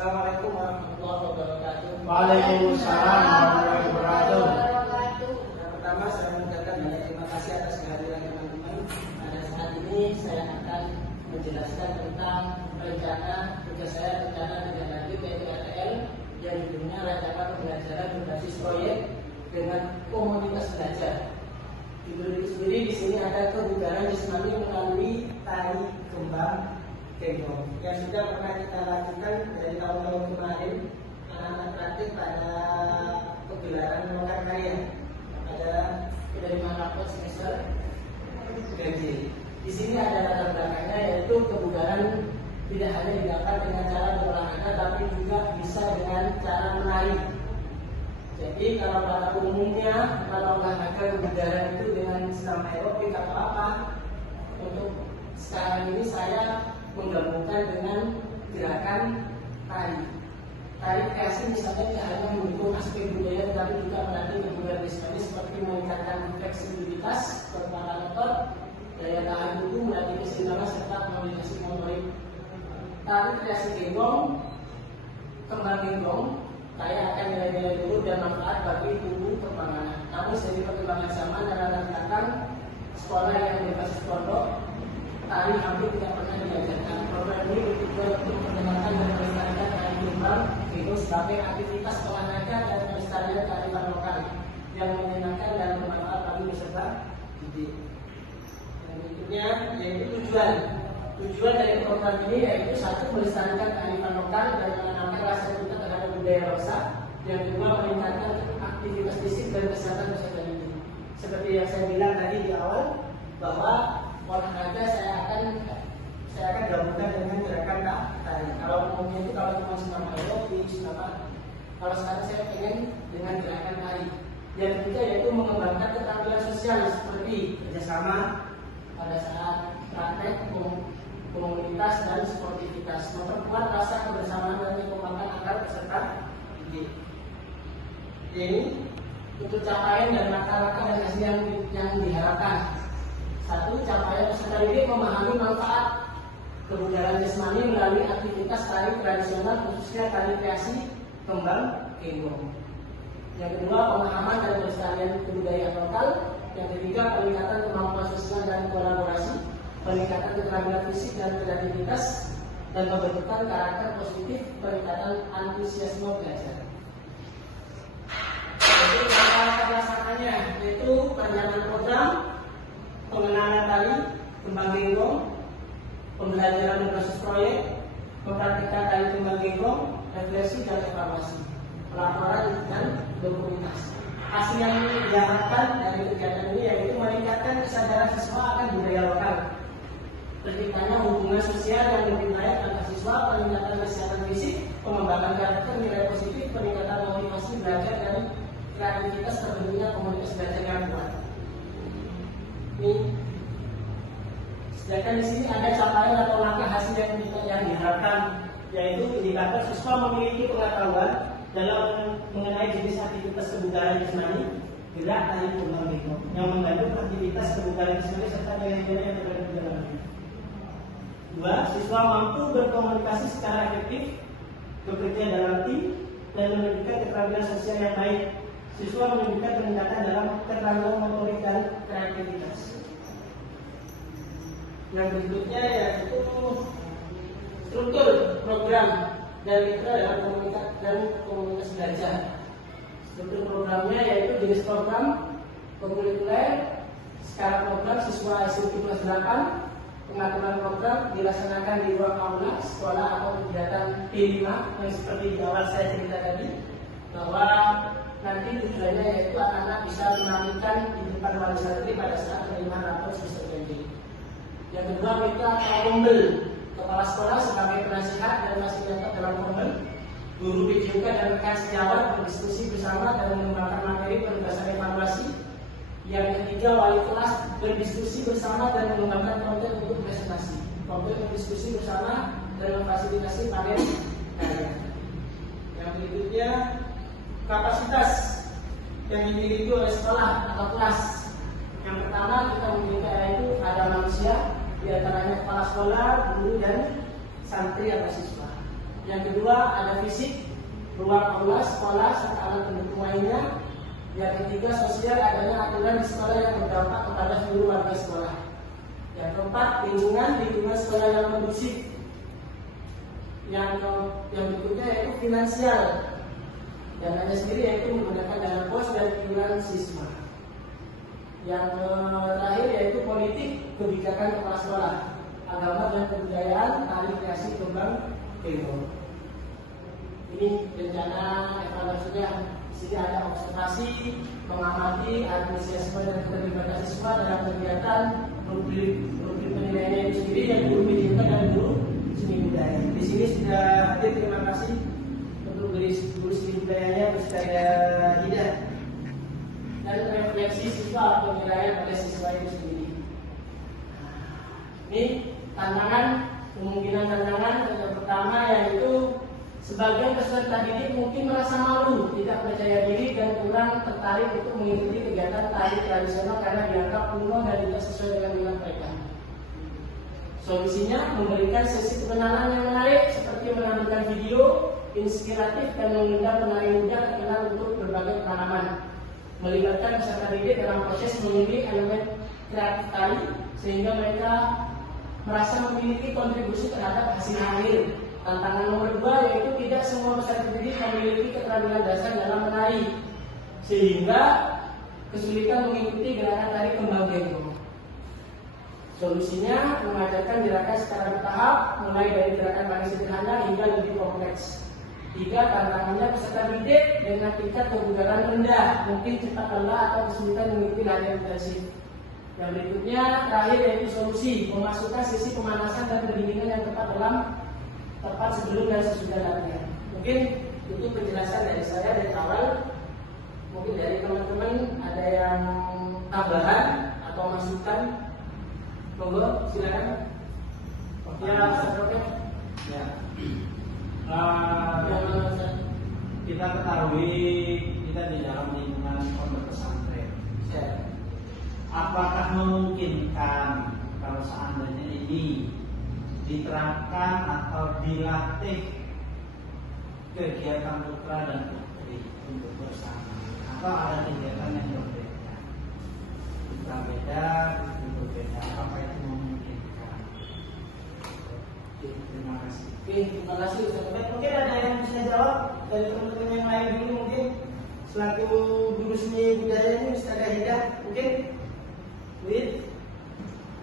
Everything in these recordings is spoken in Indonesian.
Assalamualaikum warahmatullahi wabarakatuh. Waalaikumsalam warahmatullahi wabarakatuh. Yang pertama saya mengucapkan banyak terima kasih atas kehadiran teman-teman. Pada saat ini saya akan menjelaskan tentang tugas saya rencana tindak lanjut yaitu RTL yang judulnya Rancangan Pembelajaran Berbasis Proyek dengan Komunitas Belajar. Judul itu sendiri di sini ada kebugaran jasmani melalui tari kembang Genggong yang sudah pernah kita lakukan dari tahun-tahun kemarin. Anak-anak praktik pada pegelaran lokal karya pada penerimaan rapot semester gaji. Di sini ada latar belakangnya yaitu kebugaran tidak hanya didapat dengan cara berolahraga tapi juga bisa dengan cara menari. Jadi kalau pada umumnya kalau olahraga kebugaran itu dengan senam aerobik atau apa, untuk sekarang ini saya menggabungkan dengan gerakan tari. Tari kreasi misalnya tidak hanya mendukung aspek budaya tetapi juga melatih kebugaran jasmani seperti meningkatkan fleksibilitas, kecepatan otot, daya tahan tubuh, melatih keseimbangan serta komunikasi motorik. Tari kreasi genggong, kembang genggong, saya akan nilai-nilai dulu dan manfaat bagi tubuh perkembangan. Namun seiring perkembangan zaman dan latar belakang sekolah yang berbasis pondok, tari hampir tidak pernah diajarkan. Program ini bertujuan untuk mengenalkan dan melestarikan tari kembang itu sebagai aktivitas olahraga dan pelestarian kearifan lokal yang menyenangkan dan bermanfaat bagi peserta didik. Yang berikutnya yaitu tujuan. Tujuan dari program ini yaitu satu, melestarikan kearifan lokal dan menanamkan rasa cinta terhadap budaya bangsa. Yang kedua, meningkatkan aktivitas fisik dan kesehatan peserta didik. Seperti yang saya bilang tadi di awal bahwa olahraga saya akan gabungkan dengan gerakan tari. Kalau umumnya itu kalau cuma senam aerobik, kalau sekarang saya pengen dengan gerakan tari. Yang ketiga yaitu mengembangkan keterampilan sosial seperti kerjasama pada saat praktek, komunitas dan sportivitas, memperkuat rasa kebersamaan dan kekompakan antar peserta didik. Ini untuk capaian dan langkah-langkah dan hasil yang diharapkan. Satu, capaian peserta didik memahami manfaat kebugaran jasmani melalui aktivitas tari tradisional khususnya tari kreasi kembang genggong. Yang kedua, pemahaman dan pelestarian kebudayaan lokal. Yang ketiga, peningkatan kemampuan sosial dan kolaborasi, peningkatan keterampilan fisik dan kreativitas, dan pembentukan karakter positif, peningkatan antusiasme belajar. Jadi cara pelaksanaannya yaitu perencanaan program, pengenalan tari kembang genggong, pembelajaran berbasis proyek, mempraktikkan tari kembang genggong, refleksi dan evaluasi, pelaporan dan dokumentasi. Hasil yang diharapkan dari kegiatan ini yaitu meningkatkan kesadaran siswa akan budaya lokal, terciptanya hubungan sosial yang lebih baik antar siswa, pengembangan karakter, nilai positif, peningkatan motivasi belajar dan kreativitas terbentuknya komunitas belajar yang kuat. Ini, sedangkan di sini ada capaian atau langkah hasil yang diharapkan, yaitu indikator siswa memiliki pengetahuan dalam mengenai jenis aktivitas kebugaran jasmani, gerak, tarik, tulang ritme yang mengandung aktivitas kebugaran jasmani serta nilai-nilai yang terkait di dalamnya. 2. Siswa mampu berkomunikasi secara efektif, bekerja dalam tim, dan menunjukkan keterampilan sosial yang baik. Siswa menunjukkan peningkatan dalam keterampilan motorik dan kreativitas. Yang berikutnya yaitu struktur program dan mitra dalam komunitas belajar. Struktur programnya yaitu jenis program, kurikuler, skala program siswa SMP kelas 8. Pengaturan program dilaksanakan di ruang aula sekolah atau kegiatan P5 yang seperti di awal saya cerita tadi, bahwa nanti tujuannya yaitu anak-anak bisa menampilkan di depan wali santri pada saat penerimaan rapor semester ganjil. Yang kedua, mitra atau rombel, kepala sekolah sebagai penasihat dan masih dapat dalam rombel, guru PJK dan rekan sejawat berdiskusi bersama dan mengembangkan materi penugasan evaluasi. Yang ketiga, wali kelas berdiskusi bersama dan mengembangkan konten untuk presentasi. Konten berdiskusi bersama dan memfasilitasi panen karya. Yang berikutnya, kapasitas yang dimiliki oleh sekolah atau kelas. Yang pertama, kita memiliki yaitu ada manusia, di antaranya kepala sekolah, guru, dan santri atau siswa. Yang kedua, ada fisik, ruang aula sekolah serta alat pendukung lainnya. Yang ketiga, sosial, adanya aturan di sekolah yang berdampak kepada seluruh warga sekolah. Yang keempat, lingkungan sekolah yang kondusif. Yang berikutnya yaitu finansial. Dananya sendiri yaitu menggunakan dana pos dan iuran siswa. Yang terakhir yaitu politik, kebijakan kepala sekolah, agama dan kebudayaan, tari, kreasi, kembang, teknologi. Ini rencana evaluasinya. Di sini ada observasi, mengamati, antusiasme dan keterlibatan siswa dalam kegiatan, rubrik penilaiannya itu sendiri yang guru PJK dan guru seni budaya. Di sini sudah hadir, terima kasih untuk guru seni budayanya, Ustazah Hidah, dan refleksi siswa penilaian oleh siswa itu sendiri. Ini tantangan, kemungkinan tantangan yang pertama yaitu sebagian peserta didik mungkin merasa malu, tidak percaya diri dan kurang tertarik untuk mengikuti kegiatan tari tradisional karena dianggap kuno dan tidak sesuai dengan minat mereka. Solusinya memberikan sesi pengenalan yang menarik seperti menampilkan video inspiratif dan mengundang penari muda terkenal untuk berbagai pengalaman. Melibatkan peserta didik dalam proses memilih elemen kreatif tari sehingga mereka merasa memiliki kontribusi terhadap hasil akhir. Tantangan nomor 2 yaitu tidak semua peserta didik memiliki keterampilan dasar dalam menari, sehingga kesulitan mengikuti gerakan tari kembang genggong. Solusinya mengajarkan gerakan secara bertahap, mulai dari gerakan paling sederhana hingga lebih kompleks. 3. Tantangannya peserta didik dengan tingkat kebugaran rendah, mungkin cepat lelah atau kesulitan mengikuti latihan intensif. Yang berikutnya terakhir yaitu solusi, memasukkan sisi pemanasan dan pendinginan yang tepat sebelum dan sesudah latihan. Mungkin itu penjelasan dari saya dari awal. Mungkin dari teman-teman ada yang tambahan atau masukan, monggo silakan. Ya, ya. Kita ketahui kita di dalam lingkungan pondok pesantren. Ya. Apakah memungkinkan kalau seandainya ini diterapkan atau dilatih kegiatan putra dan putri untuk bersama, atau ada kegiatan yang berbeda? Kita beda, itu berbeda. Apakah itu memungkinkan? Terima kasih. Oke, terima kasih Ustaz. Mungkin ada yang bisa jawab dari teman-teman yang lain dulu, mungkin selaku guru seni budaya ini Ustazah Hidah, mungkin Wid,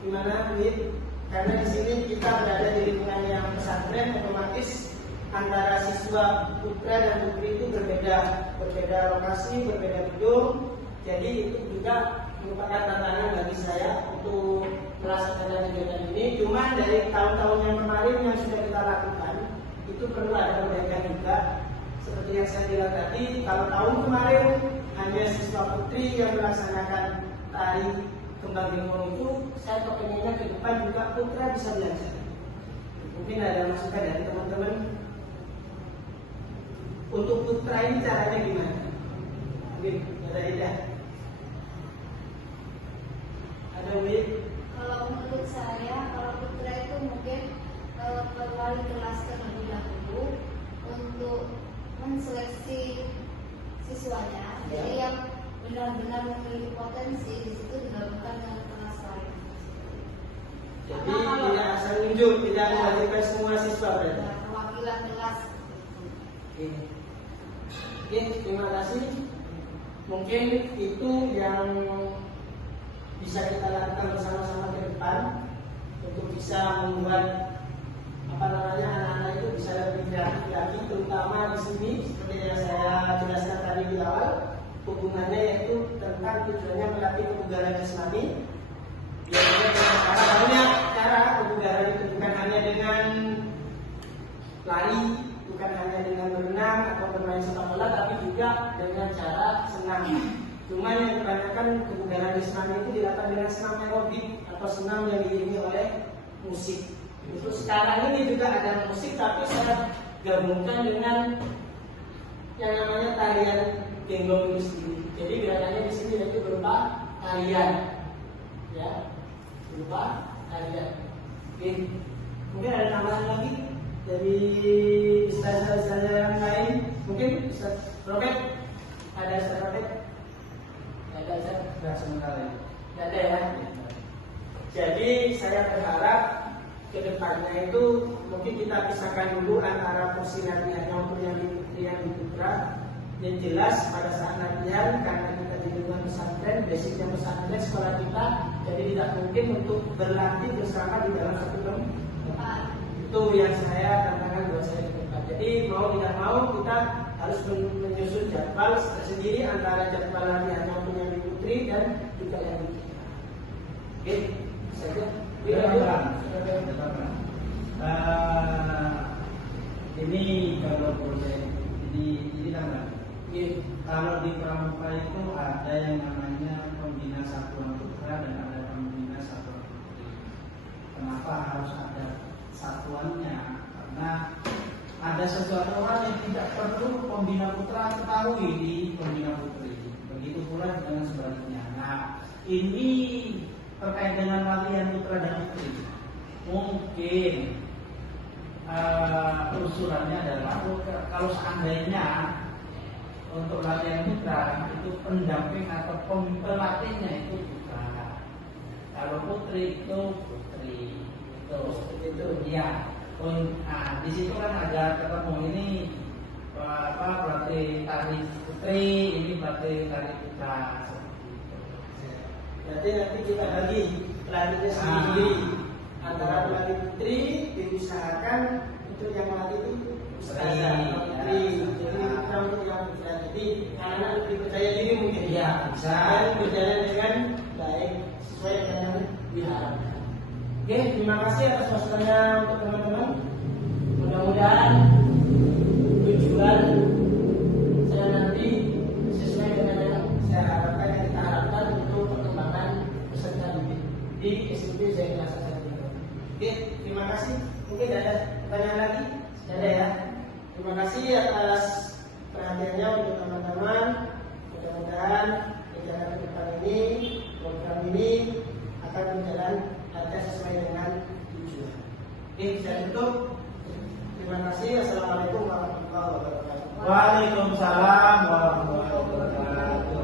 gimana Wid? Karena di sini kita berada di lingkungan yang pesantren, otomatis antara siswa putra dan putri itu berbeda lokasi, berbeda gedung. Jadi itu juga merupakan tantangan bagi saya untuk melaksanakan kegiatan ini. Cuma dari tahun-tahun yang kemarin yang sudah kita lakukan, itu perlu ada perbaikan juga. Seperti yang saya bilang tadi, kalau tahun kemarin hanya siswa putri yang melaksanakan tari kembang genggong itu, saya kepengennya ke depan juga putra bisa belajar. Mungkin ada masukan dari teman-teman. Untuk putra ini caranya gimana? Mungkin ada tidak? Ada Wib? Kalau menurut saya, kalau putra itu mungkin wali kelas terlebih dahulu untuk menseleksi siswanya. Jadi yang benar-benar memiliki potensi di situ digabungkan dengan kelas lain. Jadi tidak asal unjuk, tidak mewajibkan semua siswa berarti. Nah, perwakilan kelas. Oke, terima kasih. Mungkin itu yang bisa kita lakukan bersama-sama ke depan untuk bisa membuat anak-anak itu bisa lebih kreatif lagi, terutama di sini seperti yang saya jelaskan tadi di awal, hubungannya yaitu tentang tujuannya melatih kebugaran jasmani. Biasanya dengan banyak cara kebugaran itu bukan hanya dengan lari, bukan hanya dengan berenang atau bermain sepak bola, tapi juga dengan cara senam. Cuma yang kebanyakan kebugaran jasmani itu dilakukan dengan senam aerobik atau senam yang diiringi oleh musik. Untuk sekarang ini juga ada musik, tapi saya gabungkan dengan yang namanya tarian genggong itu sendiri. Jadi gerakannya di sini itu berupa tarian, ya, berupa tarian. Oke, mungkin ada tambahan lagi dari ustaz-ustaz yang lain. Mungkin Ustaz Robert, ada Ustaz Robert? Ada Ustaz? Tidak sementara. Tidak ada ya. Jadi saya berharap kedepannya itu mungkin kita pisahkan dulu antara fungsi latihannya untuk yang di putri yang di putra. Yang jelas pada saat latihan, karena kita di lingkungan pesantren, basicnya pesantren sekolah kita, jadi tidak mungkin untuk berlatih bersama di dalam satu tempat. Itu yang saya tantangan buat saya ke depan. Jadi mau tidak mau kita harus menyusun jadwal sendiri antara jadwal latihannya untuk yang di putri dan juga yang di putra. Oke, saja. Ini kalau boleh ini tambah. Kalau di pramuka itu ada yang namanya pembina satuan putra dan ada pembina satuan putri. Kenapa harus ada satuannya? Karena ada sesuatu orang yang tidak perlu pembina putra ketahui di pembina putri. Begitu pula dengan sebaliknya. Nah, ini terkait dengan latihan putra dan putri. Mungkin usulannya adalah kalau seandainya untuk latihan putra itu pendamping atau pelatihnya itu putra, kalau putri itu putri itu ya. Di situ kan ada ketemu ini pelatih tari putri, ini pelatih tari putra. Berarti nanti kita bagi pelatihnya sendiri antara pelatih putri diusahakan untuk yang melatih itu ustazah putri, jadi kita untuk yang putra. Jadi anak-anak lebih percaya diri mungkin Ya bisa dan berjalan dengan baik sesuai dengan yang diharapkan. Oke, terima kasih atas masukannya untuk teman-teman. Mudah-mudahan tujuan saya nanti sesuai dengan yang saya harapkan, yang kita harapkan untuk perkembangan peserta didik di SMP Zainul Abidin. Oke, terima kasih. Mungkin ada pertanyaan lagi? Tidak ada ya. Terima kasih atas perhatiannya untuk teman-teman. Mudah-mudahan kegiatan ke depan ini, program ini akan berjalan lancar sesuai dengan tujuan. Oke, saya tutup. Terima kasih. Assalamualaikum warahmatullahi wabarakatuh. Waalaikumsalam warahmatullahi wabarakatuh.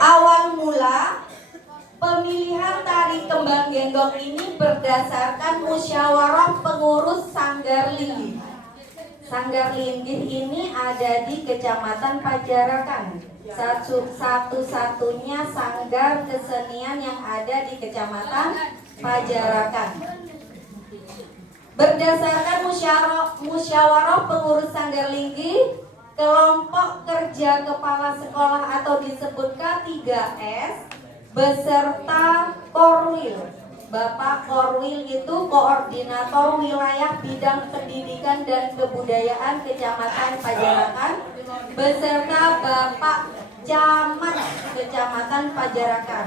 Awal mula pemilihan tari kembang genggong ini berdasarkan musyawarah pengurus Sanggar Linggih. Sanggar Linggih ini ada di Kecamatan Pajarakan. Satu-satunya sanggar kesenian yang ada di Kecamatan Pajarakan. Berdasarkan musyawarah pengurus Sanggar Linggih, kelompok kerja kepala sekolah atau disebut K3S beserta Korwil. Bapak Korwil itu koordinator wilayah bidang pendidikan dan kebudayaan Kecamatan Pajarakan beserta Bapak Camat Kecamatan Pajarakan.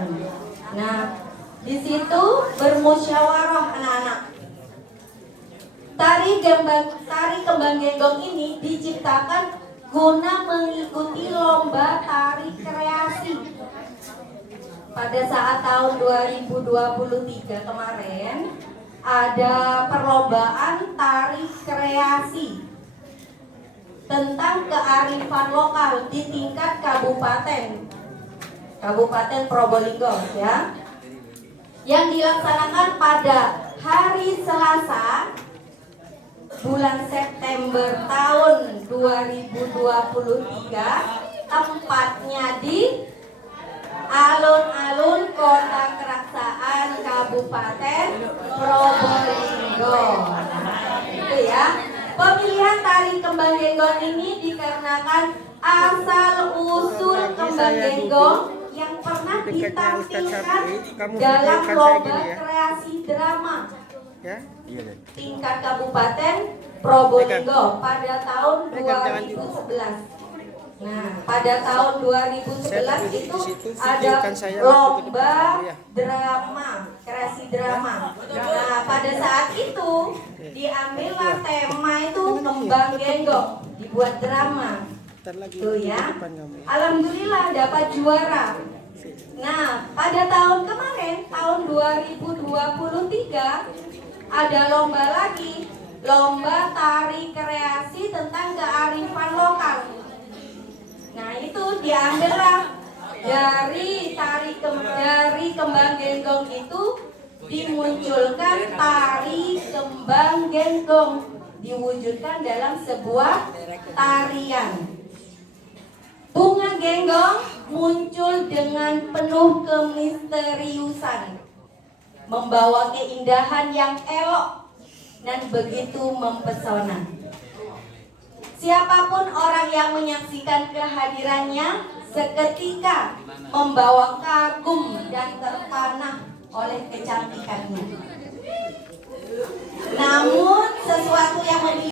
Nah, di situ bermusyawarah anak-anak. Tari kembang genggong ini diciptakan guna mengikuti lomba tari kreasi. Pada saat tahun 2023 kemarin ada perlombaan tari kreasi tentang kearifan lokal di tingkat Kabupaten Probolinggo ya. Yang dilaksanakan pada hari Selasa bulan September tahun 2023, tempatnya di alun-alun Kota Keraksaan Kabupaten Probolinggo. Itu ya. Pemilihan tari kembang genggong ini dikarenakan asal usul kembang genggong yang pernah ditampilkan dalam lomba kreasi drama tingkat Kabupaten Probolinggo pada tahun 2011. Nah, pada tahun 2011 itu ada lomba drama, kreasi drama. Nah, pada saat itu diambillah tema itu kembang genggong, dibuat drama. Tuh ya. Alhamdulillah dapat juara. Nah, pada tahun kemarin, tahun 2023 ada lomba lagi, lomba tari kreasi tentang kearifan lokal. Nah, itu diambillah dari kembang genggong itu dimunculkan tari kembang genggong, diwujudkan dalam sebuah tarian. Bunga genggong muncul dengan penuh kemisteriusan, membawa keindahan yang elok dan begitu mempesona. Siapapun orang yang menyaksikan kehadirannya seketika membawa kagum dan terpana oleh kecantikannya. Namun sesuatu yang